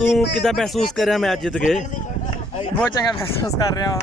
ਤੂੰ ਕਿੱਦਾਂ ਮਹਿਸੂਸ ਕਰ ਰਿਹਾ ਮੈਚ ਜਿੱਤ ਕੇ? ਬਹੁਤ ਚੰਗਾ ਮਹਿਸੂਸ ਕਰ ਰਿਹਾ ਹਾਂ।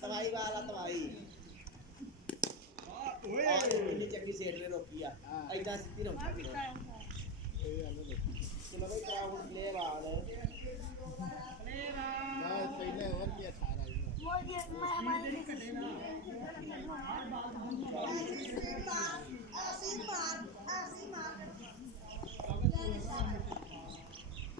ਤਵਾਈ ਵਾਲਾ ਤਵਾਈ ਓਏ ਇੰਨੀ ਚੰਗੀ ਸੇਟ ਨੇ ਰੋਕੀ ਆ ਐਦਾਂ ਸਿੱਧੀ ਰੋਕੀ ਚਲੋ ਬਈ ਕਰਾਊਡ ਪਲੇ ਵਾਲ ਨਾ ਪਹਿਲੇ ਹੋਰ ਕੀ 18 वो ये मैं हमारे ऐसी मार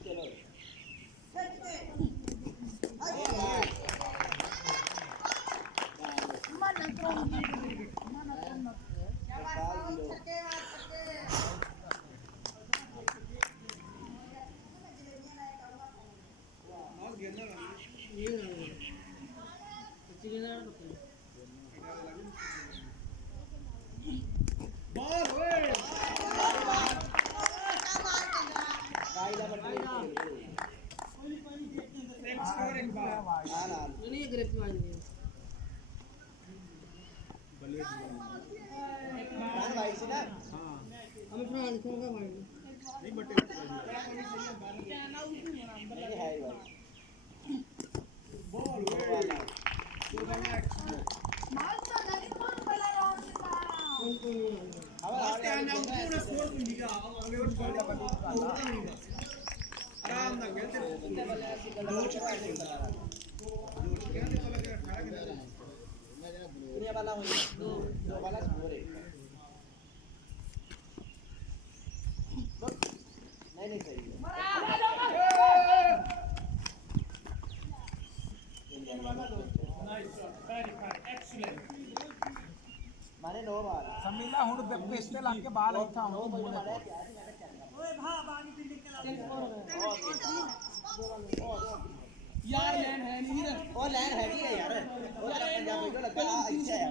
चलो mana नहीं सही माने नो बार ਸਮੀਲਾ ਹੁਣ ਪਿੱਛ ਤੇ ਲੱਗ ਕੇ ਬਾਹਰ ਇੱਥਾ नो भाई मारे ਓਏ ਭਾ ਬਾਗੀ ਪਿੰਡ ਕੇ ਲਾ ਯਾਰ ਲੈਣ ਹੈ ਨਹੀਂ ਵੀਰ ਉਹ ਲੈਣ ਹੈਗੀ ਹੈ ਯਾਰ ਉਹ ਤਾਂ ਪੰਜਾਬੀ ਤੋਂ ਲੱਗਾ ਇੱਥੇ ਹੈ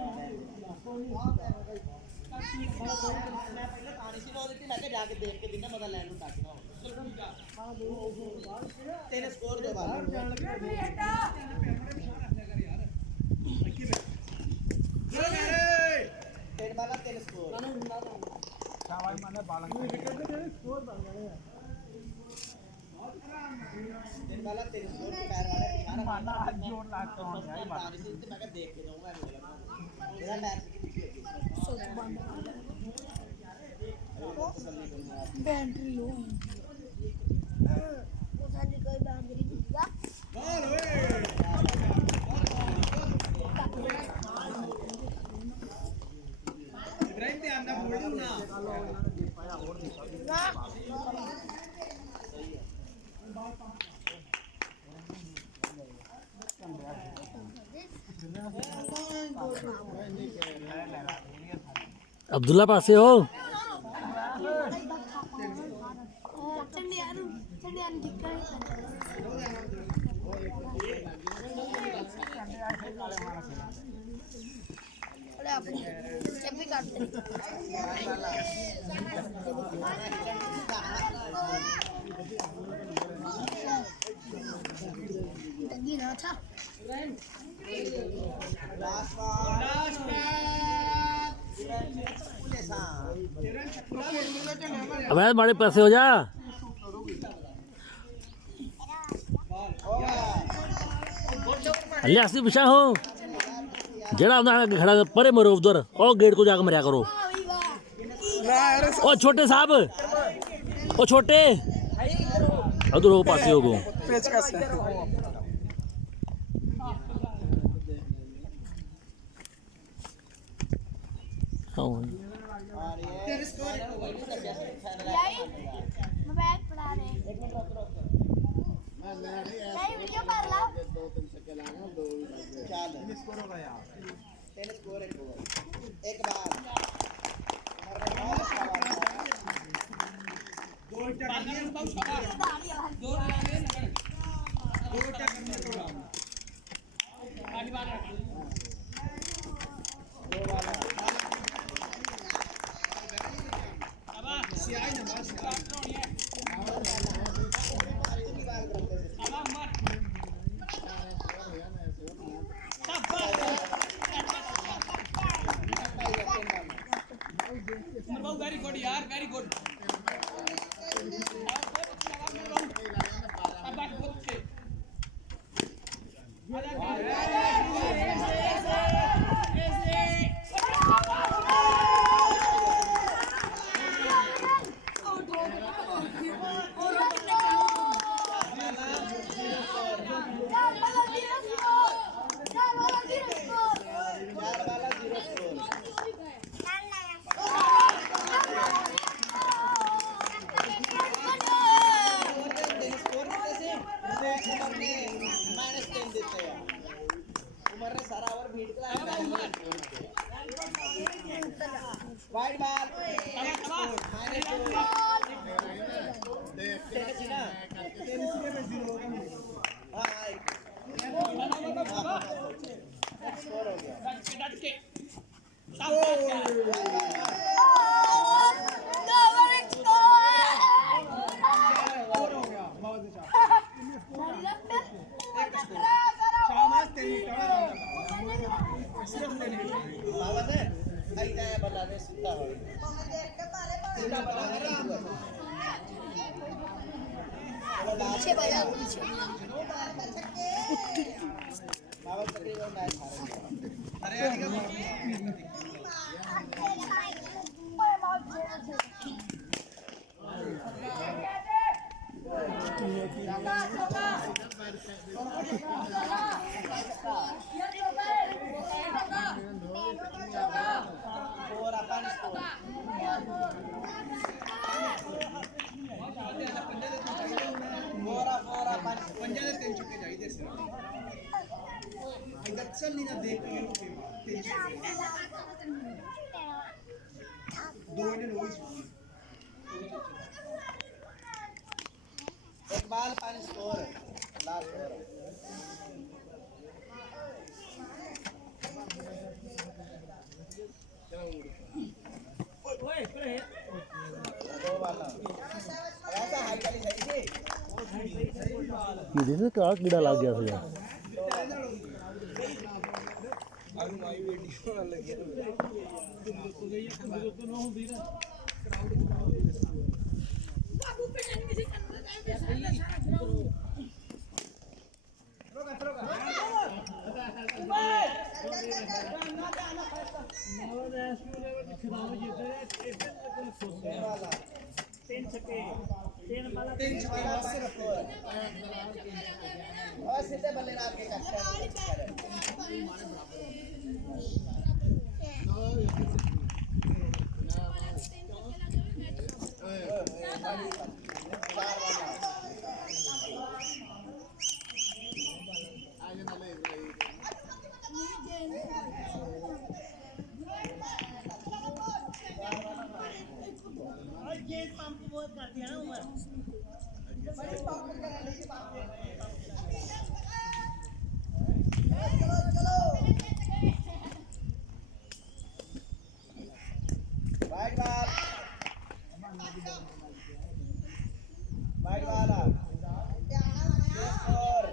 ਮੈਂ ਪਹਿਲਾਂ ਪਾਣੀ ਸੀ ਉਹ ਦਿੱਤੀ ਮੈਂ ਕਿ ਜਾ ਕੇ ਦੇਖ ਕੇ ਦਿਨਾ ਮਗਾ ਲੈਣ ਨੂੰ ਟੱਕਦਾ ਤੇਰੇ ਸਕੋਰ ਦੇ ਬਾਅਦ ਤੇਰੇ ਬਾਲਾ ਤੇਰੇ ਸਕੋਰ ਸ਼ਾਬਾਸ਼ ਮਾਨੇ ਬਾਲਕ ਸਕੋਰ ਬਣ ਗਏ ਤੇਰੇ ਬਾਲਾ ਤੇਰੇ ਸਕੋਰ ਤੇ ਪੈਰ ਵਾਲਾ ਇਸ਼ਾਰਾ ਮਾਨਾ ਹੱਥ ਜੋੜ ਲਾ ਕੇ ਆਉਣ ਯਾਰ ਪਾਣੀ ਸੀ ਤੇ ਮੈਂ ਕਿ ਦੇਖ ਕੇ ਜਾਊਂਗਾ ਇਹਦਾ ਪੈਰ ਸੋਚ ਬੰਦ बैटरी लो वो सारी कोई बैटरी नहीं है बाल ओए इब्राहिम ते आंदा बोलू ना अब्दुल्ला पासे हो चंडियान दिखा अरे आप जब भी काटते तगी ना था अबे बड़े पैसे हो जा लिया पिछा हो जरा खड़ा परे मरो उधर और गेट को जाकर मरिया करो ओ छोटे साहब ओ छोटे उधर हो पासे हो गो तेरे स्कोर मैं बैग पढ़ा रहे एक मिनट रुक मैं नहीं वीडियो कर ला 2-3 सेकंड आना 2 चल स्कोर हो गया तेरे स्कोर एक बार दो टक बहुत शाबाश दो टक आगे बात रख दो वाला सियाई ना बस वेरी गुड यार वेरी गुड चार वाला 0 स्कोर स्कोर उमर ने -10 देते हैं उमर ने सारा ओवर बीट करा वाइड बॉल -2 ना हां स्कोर हो गया डट के शाबाश तेरी सिर्फ तेरी बाबा से ऐसा बता दे सीधा हो सीधा बता दे पीछे बजा पीछे बाबा तकरीबन मैच हार गया अरे यार और अपन स्कोर फोर अपन पंजा दे 3 छक्के चाहिए सिर इधर चल नहीं ना देख दो मिनट हो गई एक बाल पानी स्कोर लास्ट ओवर दो बाल ऐसा हाई वाली सही थी ये जैसे का कीड़ा लग गया था अभी माई वीडियो लगी है तो गई है तो ना होती ना बाबू पे नहीं किसी कंधे पे और सीधे बल्लेबाज के चक्कर ये पंप बहुत कर दिया ना उमर वाइड बॉल वाइड वाला और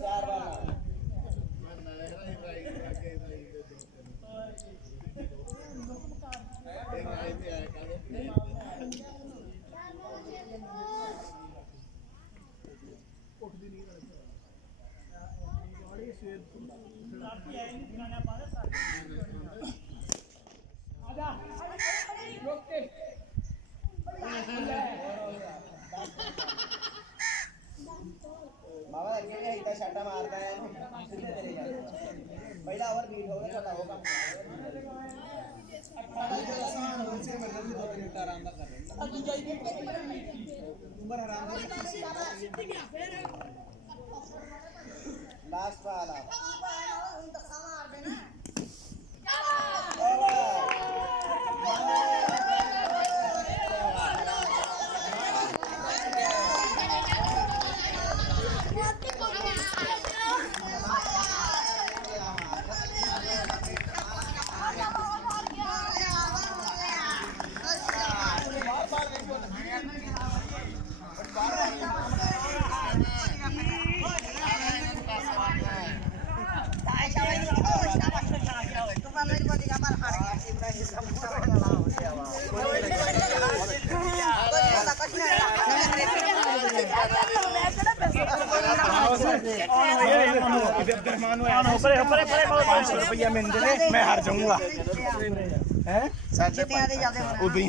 4 वाला बाबा लगे भी इतना शॉट मारता है सीधे चले जाते पहला ओवर बीट हो गया छोटा होगा आराम कर रहे उमर आराम लास्ट वाला शाबाश अब्दुलरहमान परे 500 रुपया मैं दे मैं हार जाऊंगा हैं ਉਹ ਵੀ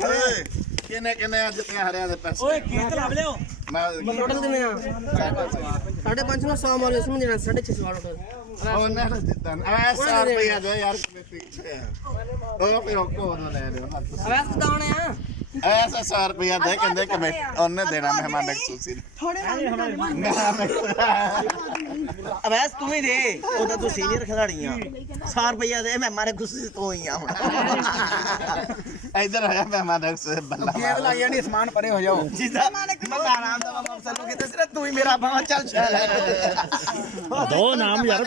ਕਿੰਨੇ ਜਿੱਤਿਆਂ ਹਰਿਆਂ ਦੇ ਪੈਸੇ ਓਏ ਕੀ ਤਲਾਬ ਲਿਓ ਮੈਂ ਟੋਟਲ ਦਿੰਦੇ ਆ 550 ਨੂੰ 100 ਮਾਰ ਸਮਝ ਜਾਣਾ 650 ਵਾਲਾ ਟੋਟਲ ਉਹਨੇ ਤਾਂ ਦਿੱਤਾ ਐ 100 ਰੁਪਇਆ ਦੇ ਯਾਰ ਪਿੱਛੇ ਉਹ ਫਿਰ ਉਹ ਕੋਲ ਲੈ ਲਿਓ ਅਵੈਸ ਕਦਾਉਣੇ ਆ ਐਸਾ 100 ਰੁਪਇਆ ਦੇ ਕਹਿੰਦੇ ਕਿ ਮੈਂ ਉਹਨੇ ਦੇਣਾ ਮਹਿਮਾਨ ਐਕਸਕਲੂਸਿਵ ਅਵੈਸ ਤੂੰ ਹੀ ਦੇ ਉਹ ਤਾਂ ਤੂੰ ਸੀਨੀਅਰ ਖਿਡਾਰੀ ਆ 100 ਰੁਪਇਆ ਦੇ ਮੈਂ ਮਾਰੇ ਗੁੱਸੇ ਤੋਂ ਹੀ ਆ ਹੁਣ ਇਧਰ ਆਇਆ ਮਹਿਮਾਨ ਐਕਸਕਲੂਸਿਵ ਬੱਲਾ ਗੇਮ ਲੱਗ ਜਾਣੀ ਸਮਾਨ ਪਰੇ ਹੋ ਜਾਓ ਜਿੱਦਾਂ ਮੈਂ ਆਰਾਮ ਦਾ ਬਾਬਾ ਸੱਲੂ ਕਿਤੇ ਸਿਰ ਤੂੰ ਹੀ ਮੇਰਾ ਬਾਵਾ ਚੱਲ ਦੋ ਨਾਮ ਯਾਰ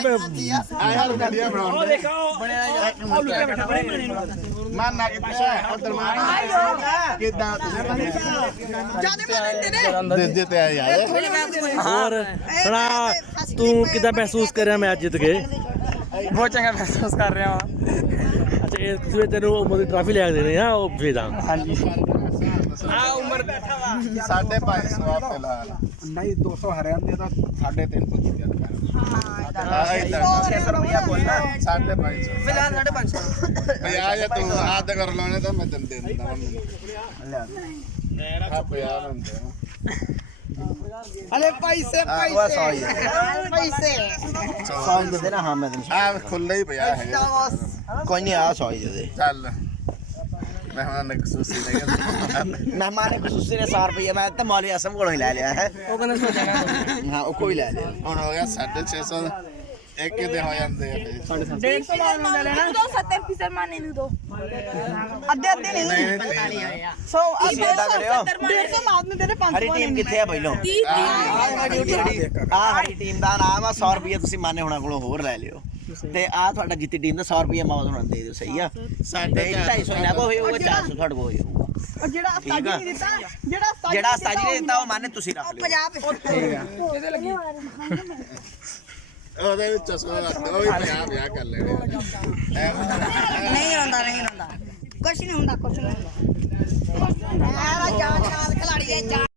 ਆਇਆ ਰੁਪਿਆ ਬਣਾਉਣ ਉਹ ਦੇਖੋ ਉਹ ਲੁਕਿਆ ਬੈਠਾ ਬੜੇ ਮਾਨੇ ਨੂੰ ਮਾਨ ਨਾ ਕਿ ਪਿੱਛੇ ਉਧਰ ਮਾਰ ਕਿਦਾਂ ਦੇ ਤੇ ਆਇਆ ਯਾਰ ਹੋਰ ਸੁਣਾ ਤੂੰ ਕਿਦਾਂ ਮਹਿਸੂਸ ਕਰ ਰਿਹਾ ਮੈਚ ਜਿੱਤ ਕੇ ਬਹੁਤ ਚੰਗਾ ਮਹਿਸੂਸ ਕਰ ਰਿਹਾ ਹਾਂ ਅੱਛਾ ਇਹ ਤੁਸੀਂ ਤੈਨੂੰ ਮੋਦੀ ਟਰਾਫੀ ਲਿਆ ਦੇਣੀ ਆ ਉਹ ਭੇਜਾਂ ਹਾਂਜੀ ਆ ਉਮਰ ਬੈਠਾ ਵਾ 550 ਆ ਫਿਲਹਾਲ ਨਹੀਂ 200 ਹਰਿਆਂ ਦੇ ਤਾਂ 350 ਜਿੱਤਿਆ ਹਾਂ ਇਧਰ 600 ਰੁਪਇਆ ਬੋਲਣਾ 550 ਫਿਲਹਾਲ 550 ਭਈ ਆ ਜਾ ਤੂੰ ਹੱਥ ਕਰ ਲਾਉਣੇ ਤਾਂ ਮੈਂ ਤੈਨੂੰ ਦੇ ਦਿੰਦਾ ਆ ਪਿਆ ਹੁੰਦੇ ਅਰੇ ਪੈਸੇ ਪੈਸੇ ਸੌਂਗ ਦੇ ਨਾ ਹਾਂ ਮੈਂ ਆ ਖੁੱਲਾ ਹੀ ਪਿਆ ਹੈ ਕੋਈ ਨਹੀਂ ਆ ਸੌਈ ਦੇ ਚੱਲ ਮਹਿਮਾਨ ਐਕਸਕਲੂਸਿਵ ਨਹੀਂ ਮਹਿਮਾਨ ਖੁਸ਼ੀ ਨੇ 100 ਰੁਪਏ ਮੈਂ ਤਾਂ ਮੌਲੀ ਅਸਮ ਕੋਲੋਂ ਹੀ ਲੈ ਲਿਆ ਹੈ ਉਹ ਕਹਿੰਦਾ ਸੋਚੇਗਾ ਹਾਂ ਉਹ ਕੋਈ ਲੈ ਲਿਆ ਹੁਣ ਹੋ ਗਿਆ 650 ਇੱਕ ਦੇ ਹੋ ਜਾਂਦੇ ਆ ਫਿਰ 150 ਮਾਰਨੇ ਦਾ ਲੈਣਾ 70% ਮਾਰਨੇ ਨੂੰ ਦੋ ਅੱਧੇ ਅੱਧੇ ਨਹੀਂ ਨਹੀਂ ਸੋ ਅਸੀਂ ਏਦਾਂ ਕਰਿਓ 150 ਮਾਰਨੇ ਦੇ 500 ਹਰੀ ਟੀਮ ਕਿੱਥੇ ਆ ਪਹਿਲੋਂ ਆ ਹਰੀ ਟੀਮ ਦਾ ਨਾਮ ਆ 100 ਰੁਪਏ ਤੁਸੀਂ ਮਾਨੇ ਹੋਣਾ ਕੋਲੋਂ ਹੋਰ ਲੈ ਲਿਓ ਤੇ ਆ ਤੁਹਾਡਾ ਜਿੱਤੀ ਟੀਮ ਦਾ 100 ਰੁਪਏ ਮਾਵਾ ਤੁਹਾਨੂੰ ਦੇ ਦਿਓ ਸਹੀ ਆ ਸਾਡੇ 250 ਇਹਨਾਂ ਕੋ ਹੋਊਗਾ 400 ਤੁਹਾਡੇ ਕੋ ਹੋਊਗਾ ਜਿਹੜਾ ਠੀਕ ਆ ਦਿੱਤਾ ਜਿਹੜਾ ਸਤਾਜੀ ਨੇ ਦਿੱਤਾ ਉਹ ਮਾਨੇ ਤੁਸੀਂ ਰੱਖ ਲਿਓ 50 ਉਹਦੇ ਵਿੱਚ 100 ਉਹ ਵੀ 50 ਕਰ ਲੈਣੇ ਨਹੀਂ ਹੁੰਦਾ ਕੁਛ ਨਹੀਂ ਹੁੰਦਾ ਕੁਛ ਨਹੀਂ ਹੁੰਦਾ ਯਾਰ ਜਾਨ ਨਾਲ ਖਿਲਾੜੀ ਹੈ